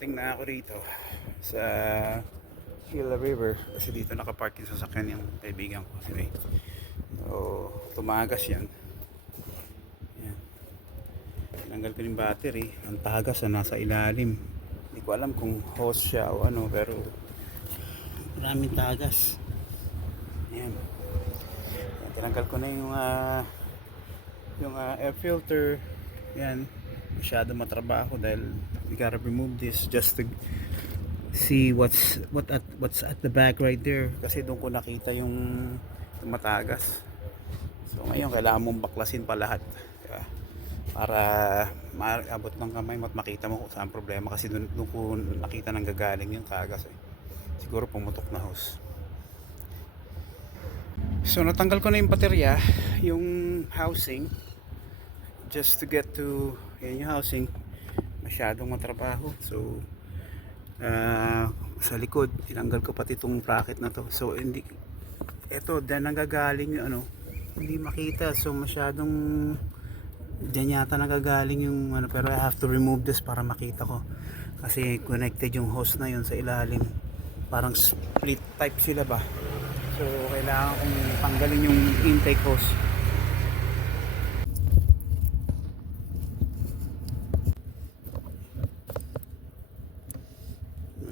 Nakarating na ako rito sa Gila River kasi dito nakapark yung sasakyan yung kaibigan ko si May. So tumagas yan. Yan. Tinanggal ko yung battery. Ang tagas na nasa ilalim. Hindi ko alam kung hose siya o ano, pero maraming tagas. Yan. Tinanggal ko na yung air filter. Yan. Masyado matrabaho dahil we gotta remove this just to see what's at the back right there, kasi doon ko nakita yung matagas. So ngayon kailangan mong baklasin pa lahat, diba? Para maabot ng kamay mo at makita mo kung saan problema, kasi doon ko nakita nang gagaling yung tagas siguro pumutok na hose. So natanggal ko na yung baterya, yung housing, just to get to yan yung housing. Masyadong matrabaho. So sa likod tinanggal ko pati itong bracket na to. So hindi, eto dyan nanggagaling yung ano, hindi makita. So masyadong dyan yata nanggagaling yung ano, pero I have to remove this para makita ko, kasi connected yung hose na yun sa ilalim. Parang split type sila ba. So kailangan kong tanggalin yung intake hose.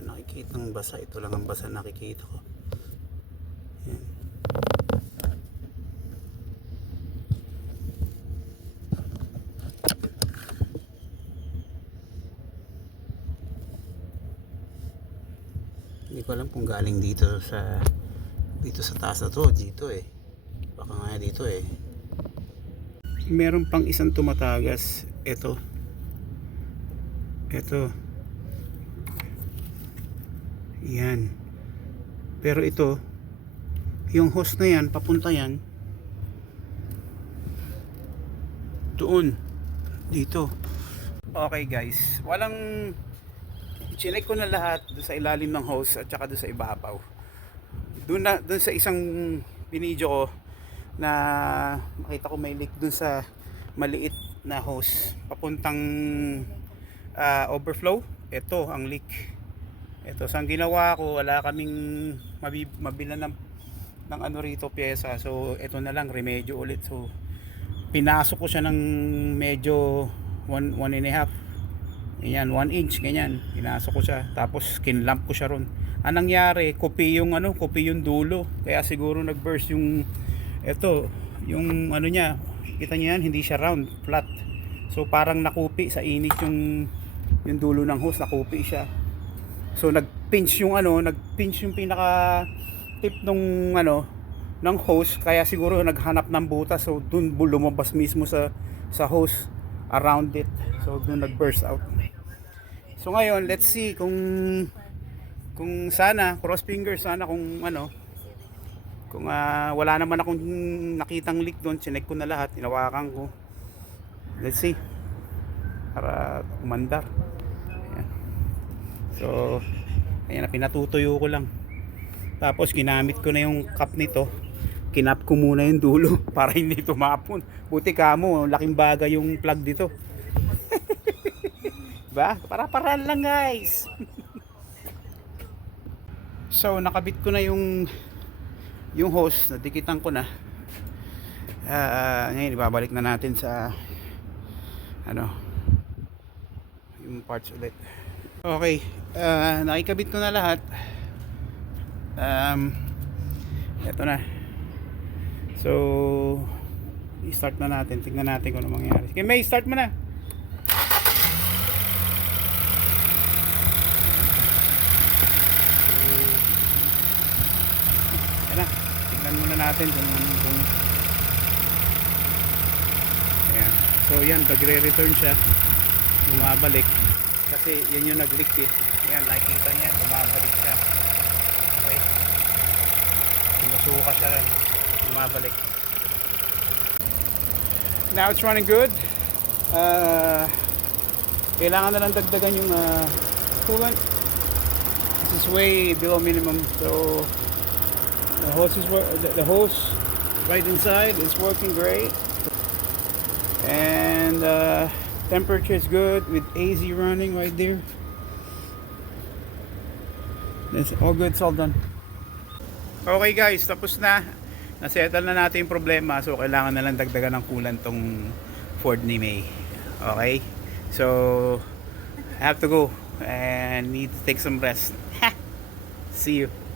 Nakikitang basa, ito lang ang basa nakikita ko. Yan. Hindi ko alam kung galing dito sa taas na to, dito baka nga dito meron pang isang tumatagas. Ito yan, pero ito yung hose na yan, papunta yan doon, dito. Okay guys, chinek ko na lahat doon sa ilalim ng hose at saka doon sa ibabaw. Doon sa isang binidyo ko na makita ko may leak doon sa maliit na hose papuntang overflow. Ito ang leak. Ito, so ang ginawa ko, wala kaming mabilan ng ano rito, pyesa. So ito na lang, remedyo ulit. So pinasok ko siya ng medyo 1.5, yan, 1 inch, ganyan. Pinasok ko siya, tapos kinlamp ko siya ron. Anong nangyari, kopi yung dulo, kaya siguro nag-burst yung yung ano niya. Kita niyo yan, hindi siya round, flat. So parang nakupi sa init yung dulo ng hose, nakupi siya. So nag-pinch yung pinaka tip ng hose, kaya siguro naghanap ng butas. So dun lumabas mismo sa hose, around it. So dun nag-burst out. So ngayon, let's see kung sana, cross fingers, sana kung wala naman akong nakitang leak doon. Chinek ko na lahat, hinawakan ko. Let's see, para umandar. Ayan. So ayan na, pinatutuyo ko lang. Tapos ginamit ko na yung cup nito. Kinap ko muna yung dulo para hindi tumapon. Buti kamo, laking bagay yung plug dito. Diba? Para-paraan lang guys. So nakabit ko na yung hose, nadikitan ko na. Ngayon ibabalik na natin sa yung parts ulit. Okay, nakikabit ko na lahat. Eto na. So i-start na natin. Tingnan natin kung ano mangyayari. Okay, May, start mo na. Ayan na. Tingnan muna natin kung ayan. So yan, nagre-return siya, bumabalik kasi yan yung nag-leak Ayan, nakikita niya, bumabalik siya. Okay, sinusuka siya rin, bumabalik. Now it's running good. Kailangan na lang dagdagan yung coolant. This is way below minimum. So the hose right inside is working great, and temperature is good with AZ running right there. That's all good, it's all done. Okay guys, tapos na. Nasettle na natin yung problema. So kailangan na lang dagdagan ng coolant tong Ford ni May. Okay? So I have to go and need to take some rest. See you.